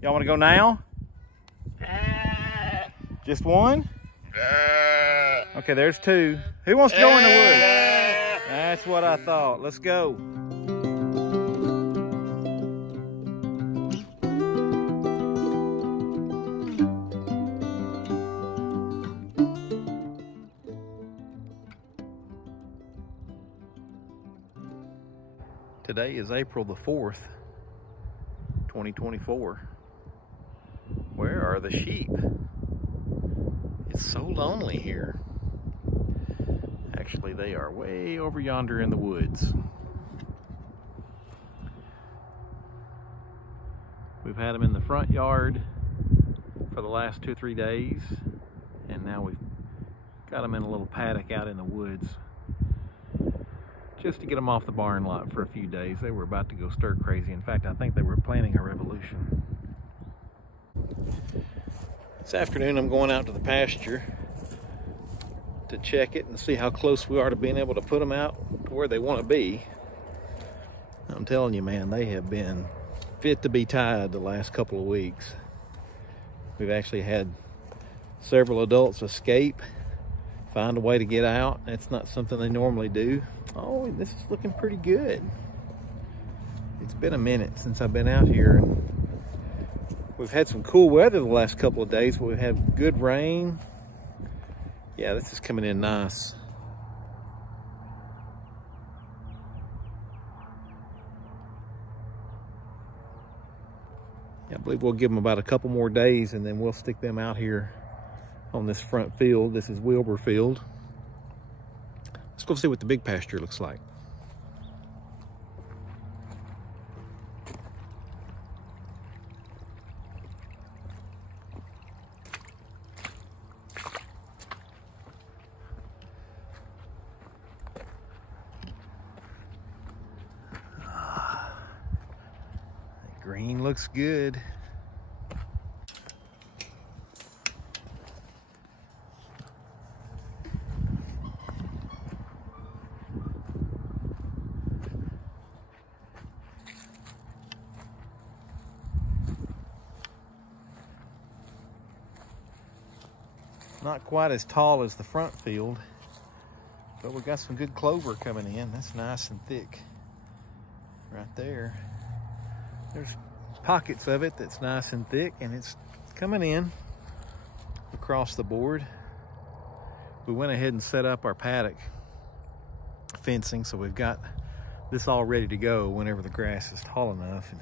Y'all want to go now? Just one? Okay, there's two. Who wants to go in the woods? That's what I thought. Let's go. Today is April the 4th, 2024. Where are the sheep? It's so lonely here. Actually, they are way over yonder in the woods. We've had them in the front yard for the last 2 or 3 days, and now we've got them in a little paddock out in the woods just to get them off the barn lot for a few days. They were about to go stir crazy. In fact, I think they were planning a revolution. This afternoon I'm going out to the pasture to check it and see how close we are to being able to put them out to where they want to be. I'm telling you, man, they have been fit to be tied the last couple of weeks. We've actually had several adults escape, find a way to get out. That's not something they normally do. Oh, this is looking pretty good. It's been a minute since I've been out here. We've had some cool weather the last couple of days, but we've had good rain. Yeah, this is coming in nice. Yeah, I believe we'll give them about a couple more days and then we'll stick them out here on this front field. This is Wilbur Field. Let's go see what the big pasture looks like. The green looks good. Not quite as tall as the front field, but we got some good clover coming in. That's nice and thick right there. There's pockets of it that's nice and thick, and it's coming in across the board. We went ahead and set up our paddock fencing, so we've got this all ready to go whenever the grass is tall enough. And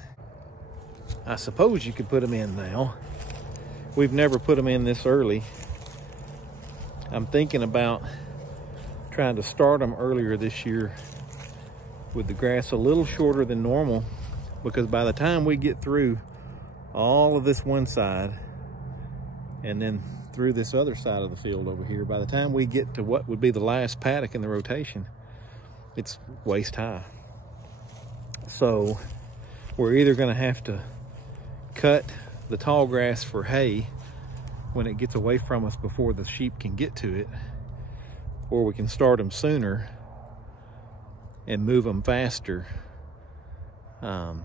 I suppose you could put them in now. We've never put them in this early. I'm thinking about trying to start them earlier this year with the grass a little shorter than normal, because by the time we get through all of this one side and then through this other side of the field over here, by the time we get to what would be the last paddock in the rotation, it's waist high. So we're either going to have to cut the tall grass for hay when it gets away from us before the sheep can get to it, or we can start them sooner and move them faster. I'm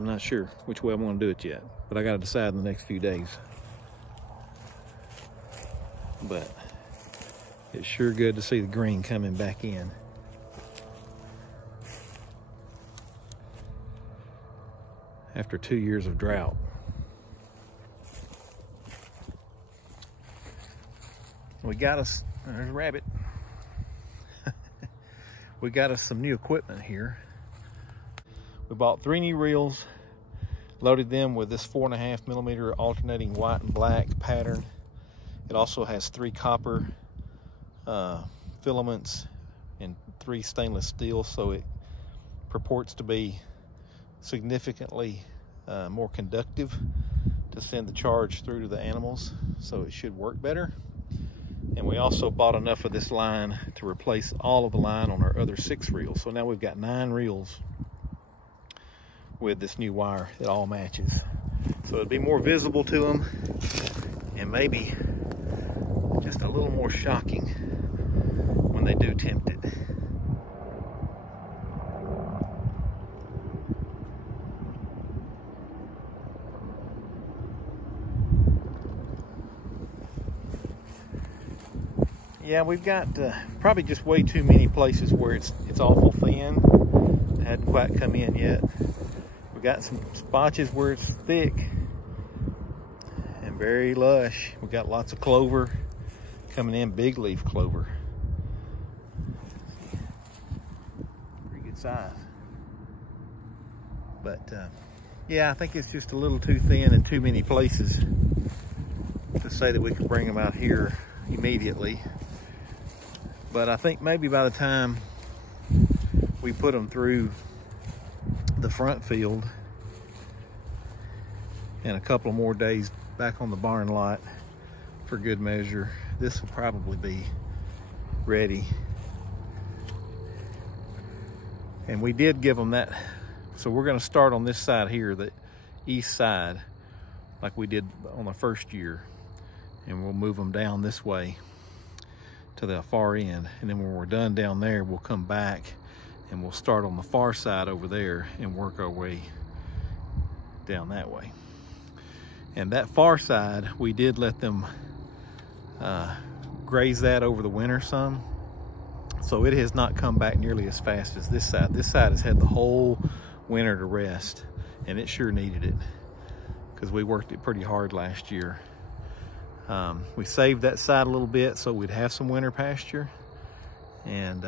not sure which way I want to do it yet, but I got to decide in the next few days. But it's sure good to see the green coming back in. After 2 years of drought. We got us, there's a rabbit. We got us some new equipment here. We bought 3 new reels, loaded them with this 4.5 millimeter alternating white and black pattern. It also has 3 copper filaments and 3 stainless steel, so it purports to be significantly more conductive to send the charge through to the animals, so it should work better. And we also bought enough of this line to replace all of the line on our other 6 reels. So now we've got 9 reels with this new wire that all matches. So it'd be more visible to them and maybe just a little more shocking when they do tempt it. Yeah, we've got probably just way too many places where it's awful thin. It hadn't quite come in yet. We've got some spotches where it's thick and very lush. We've got lots of clover coming in, big leaf clover. Pretty good size. But yeah, I think it's just a little too thin in too many places to say that we could bring them out here immediately. But I think maybe by the time we put them through the front field and a couple more days back on the barn lot for good measure, this will probably be ready. And we did give them that, so we're going to start on this side here, the east side, like we did on the first year, and we'll move them down this way to the far end, and then when we're done down there, we'll come back and we'll start on the far side over there and work our way down that way. And that far side, we did let them graze that over the winter some, so it has not come back nearly as fast as this side. This side has had the whole winter to rest, and it sure needed it because we worked it pretty hard last year. We saved that side a little bit so we'd have some winter pasture, and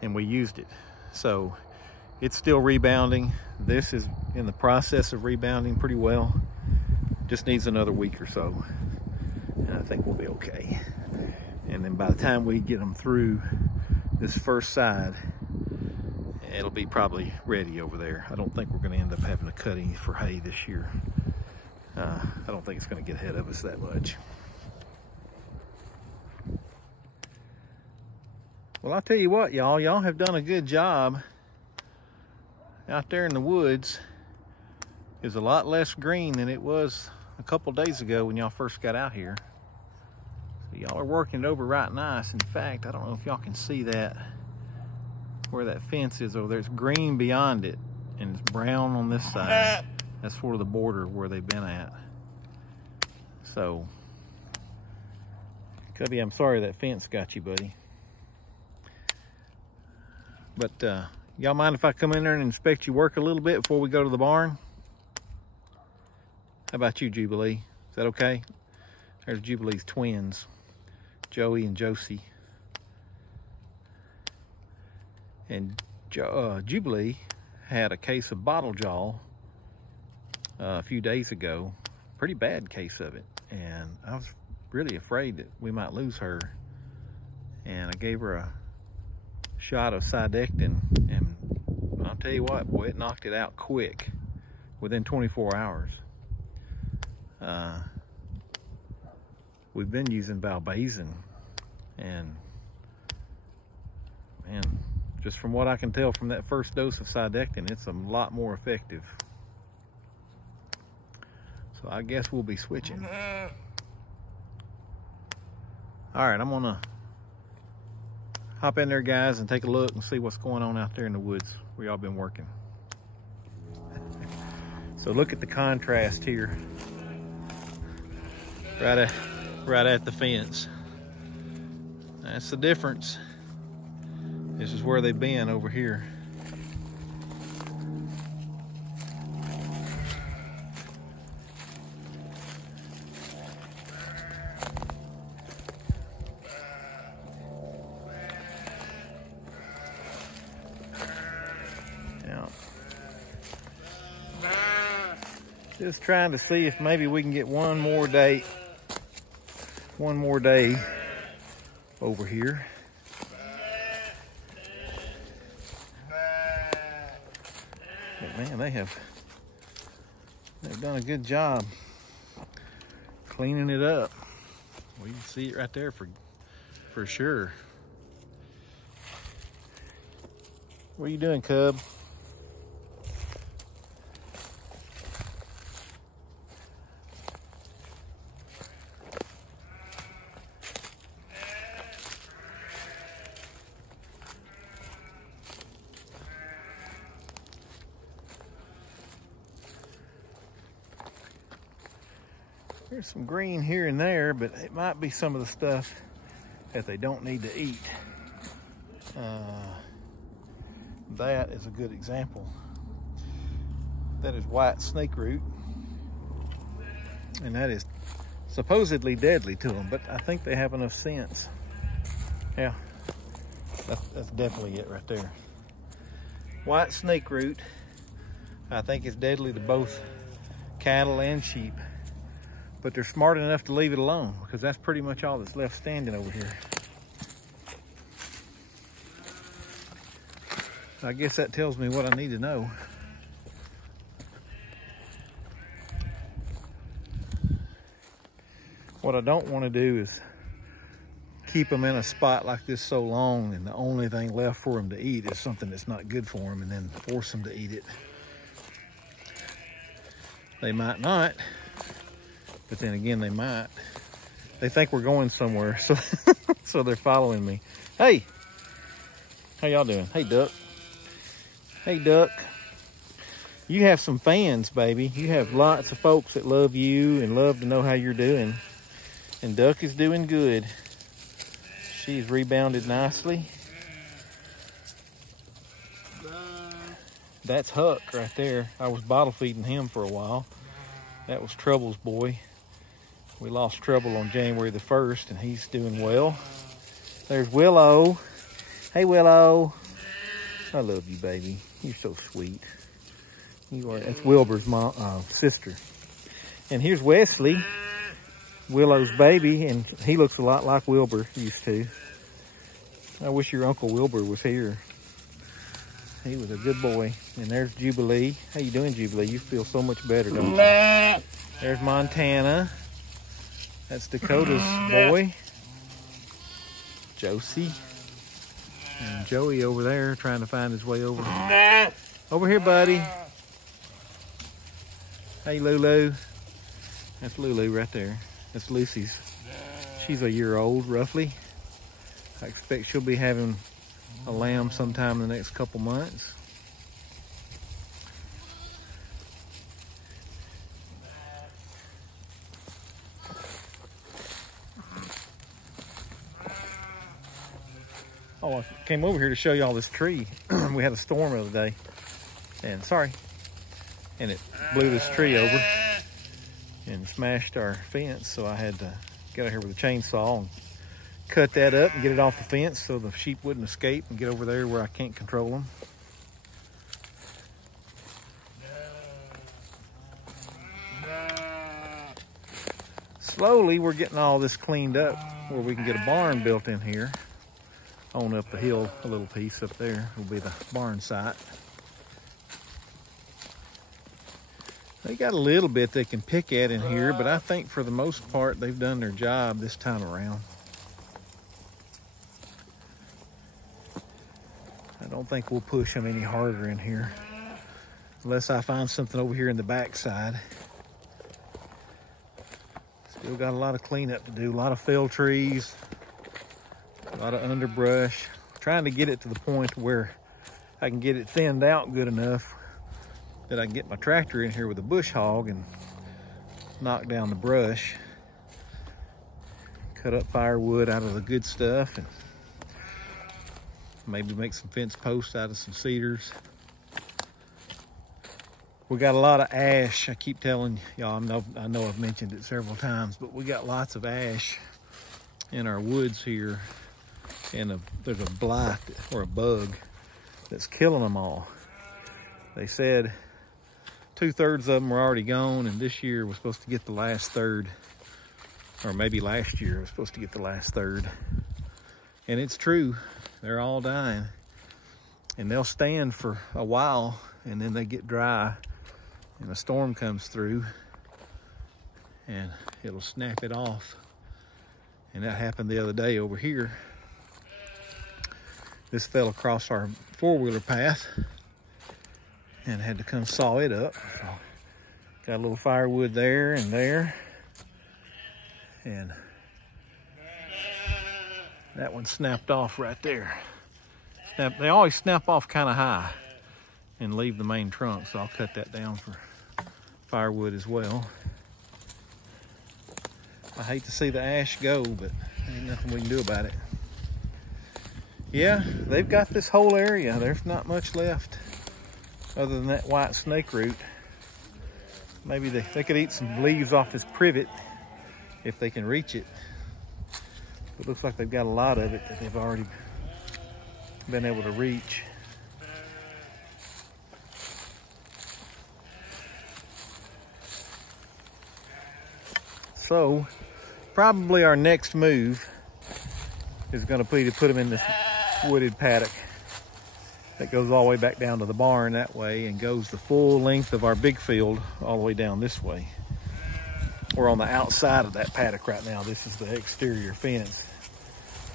we used it. So it's still rebounding. This is in the process of rebounding pretty well. Just needs another week or so, and I think we'll be okay. And then by the time we get them through this first side, it'll be probably ready over there. I don't think we're going to end up having to cut any for hay this year. I don't think it's going to get ahead of us that much. Well, I'll tell you what, y'all have done a good job out there in the woods. It's a lot less green than it was a couple days ago when y'all first got out here. So y'all are working it over right nice. In fact, I don't know if y'all can see that, where that fence is over there. It's green beyond it, and it's brown on this side. That's sort of the border where they've been at. So, Cubby, I'm sorry that fence got you, buddy. But y'all mind if I come in there and inspect your work a little bit before we go to the barn? How about you, Jubilee? Is that okay? There's Jubilee's twins, Joey and Josie. And Jubilee had a case of bottle jaw a few days ago, pretty bad case of it, and I was really afraid that we might lose her, and I gave her a shot of Cydectin, and I'll tell you what, boy, it knocked it out quick within 24 hours. We've been using Valbazin, and man, just from what I can tell from that first dose of Cydectin, it's a lot more effective. So I guess we'll be switching. All right, I'm gonna hop in there, guys, and take a look and see what's going on out there in the woods where y'all been working. So look at the contrast here. Right at the fence. That's the difference. This is where they've been over here. Just trying to see if maybe we can get one more day over here. But man, they've done a good job cleaning it up. Well, you can see it right there for sure. What are you doing, Cub? There's some green here and there, but it might be some of the stuff that they don't need to eat. That is a good example. That is white snake root, and that is supposedly deadly to them, but I think they have enough sense. Yeah, that's definitely it right there. White snake root, I think it's deadly to both cattle and sheep, but they're smart enough to leave it alone because that's pretty much all that's left standing over here. I guess that tells me what I need to know. What I don't want to do is keep them in a spot like this so long and the only thing left for them to eat is something that's not good for them and then force them to eat it. They might not, but then again, they might. They think we're going somewhere, so, so they're following me. Hey, how y'all doing? Hey, Duck. Hey, Duck. You have some fans, baby. You have lots of folks that love you and love to know how you're doing. And Duck is doing good. She's rebounded nicely. That's Huck right there. I was bottle feeding him for a while. That was Trouble's boy. We lost Trouble on January the 1st, and he's doing well. There's Willow. Hey, Willow. I love you, baby. You're so sweet. You are. That's Wilbur's mom, sister. And here's Wesley, Willow's baby, and he looks a lot like Wilbur used to. I wish your Uncle Wilbur was here. He was a good boy. And there's Jubilee. How you doing, Jubilee? You feel so much better, don't you? There's Montana. That's Dakota's boy. Josie. And Joey over there trying to find his way over. Over here, buddy. Hey, Lulu. That's Lulu right there. That's Lucy's. She's a year old, roughly. I expect she'll be having a lamb sometime in the next couple months. Oh, I came over here to show y'all this tree. We had a storm the other day, and and it blew this tree over and smashed our fence, so I had to get out here with a chainsaw and cut that up and get it off the fence so the sheep wouldn't escape and get over there where I can't control them. Slowly, we're getting all this cleaned up where we can get a barn built in here. On up the hill, a little piece up there will be the barn site. They got a little bit they can pick at in here, but I think for the most part, they've done their job this time around. I don't think we'll push them any harder in here, unless I find something over here in the backside. Still got a lot of cleanup to do, a lot of fell trees, a lot of underbrush. Trying to get it to the point where I can get it thinned out good enough that I can get my tractor in here with a bush hog and knock down the brush. Cut up firewood out of the good stuff and maybe make some fence posts out of some cedars. We got a lot of ash. I keep telling y'all, I know I've mentioned it several times, but we got lots of ash in our woods here. And there's a blight or a bug that's killing them all. They said 2/3 of them were already gone, and this year was supposed to get the last third, or maybe last year was supposed to get the last third. And it's true, they're all dying. And they'll stand for a while, and then they get dry, and a storm comes through, and it'll snap it off. And that happened the other day over here. This fell across our four-wheeler path and had to come saw it up. So got a little firewood there and there. And that one snapped off right there. They always snap off kind of high and leave the main trunk, so I'll cut that down for firewood as well. I hate to see the ash go, but Ain't nothing we can do about it. Yeah, they've got this whole area. There's not much left other than that white snake root. Maybe they could eat some leaves off this privet if they can reach it. It looks like they've got a lot of it that they've already been able to reach. So probably our next move is going to be to put them in this wooded paddock that goes all the way back down to the barn that way and goes the full length of our big field all the way down this way. We're on the outside of that paddock right now. This is the exterior fence.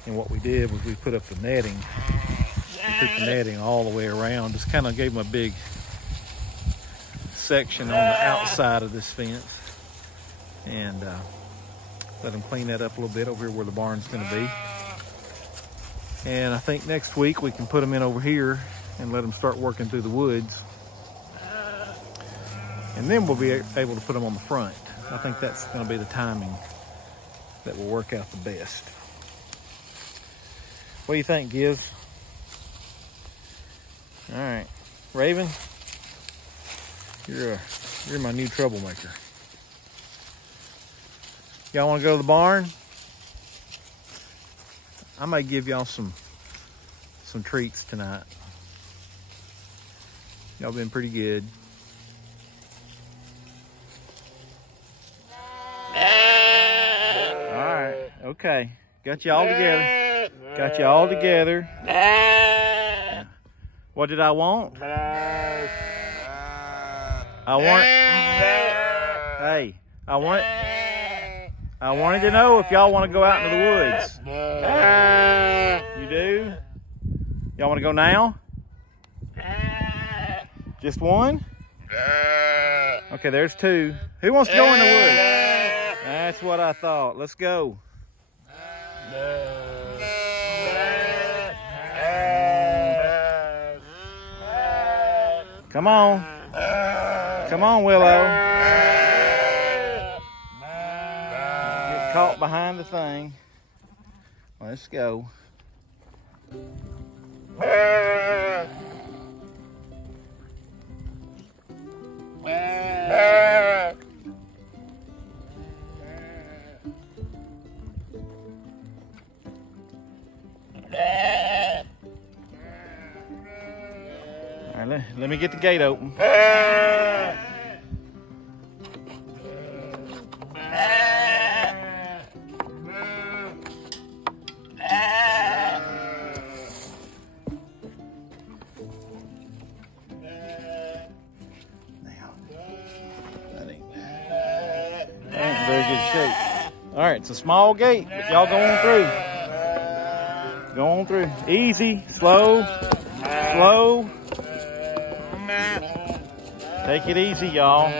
And what we did was we put up the netting. We took the netting all the way around, just kind of gave them a big section on the outside of this fence. And let them clean that up a little bit over here where the barn's gonna be. And I think next week we can put them in over here and let them start working through the woods. And then we'll be able to put them on the front. I think that's gonna be the timing that will work out the best. What do you think, Giz? All right, Raven, you're my new troublemaker. Y'all want to go to the barn? I might give y'all some treats tonight. Y'all been pretty good. All right, okay. Got you all together. Got you all together. What did I want? Hey, I wanted to know if y'all want to go out into the woods. You do? Y'all want to go now? Just one? Okay, there's two. Who wants to go in the woods? That's what I thought. Let's go. Come on. Come on, Willow. Caught behind the thing. Let's go. All right, let me get the gate open. All right, it's a small gate, but y'all go on through. Go on through. Easy, slow, slow. Take it easy, y'all.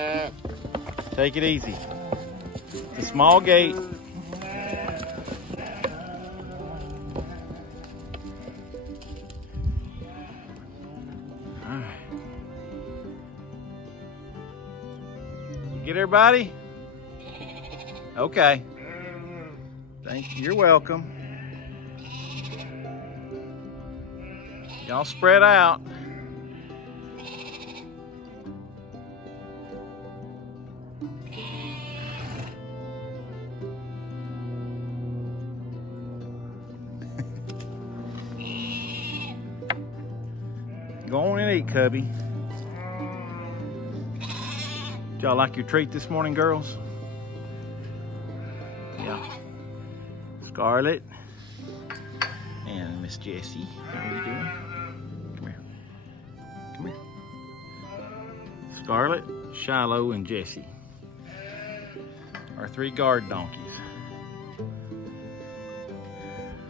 Take it easy. It's a small gate. All right. You get everybody? Okay. Thank you. You're welcome. Y'all spread out. Go on and eat, Cubby. Did y'all like your treat this morning, girls? Yeah. Scarlett and Miss Jessie. How are you doing? Come here. Come here. Scarlett, Shiloh, and Jessie. Our 3 guard donkeys.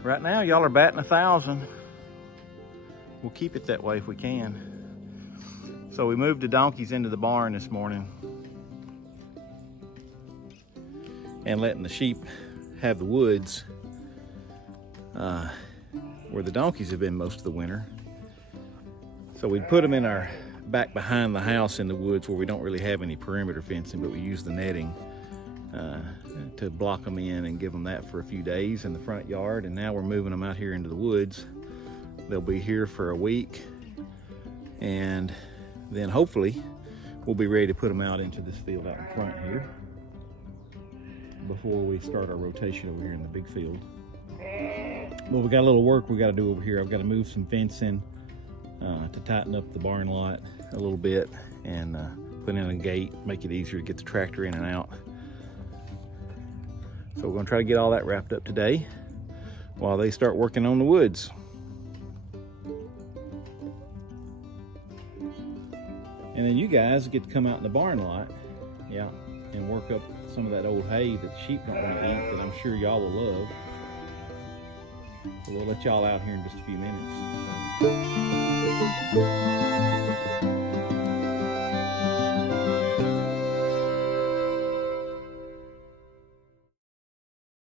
Right now, y'all are batting 1,000. We'll keep it that way if we can. So we moved the donkeys into the barn this morning and letting the sheep have the woods where the donkeys have been most of the winter. So we'd put them in our back behind the house in the woods where we don't really have any perimeter fencing, but we use the netting to block them in and give them that for a few days in the front yard. And now we're moving them out here into the woods. They'll be here for a week, and then hopefully we'll be ready to put them out into this field out in front here before we start our rotation over here in the big field. Well, we got a little work we got to do over here. I've got to move some fencing to tighten up the barn lot a little bit, and put in a gate, make it easier to get the tractor in and out. So we're gonna try to get all that wrapped up today while they start working on the woods. And then you guys get to come out in the barn lot, yeah, and work up some of that old hay that the sheep don't want to eat, that I'm sure y'all will love. So we'll let y'all out here in just a few minutes.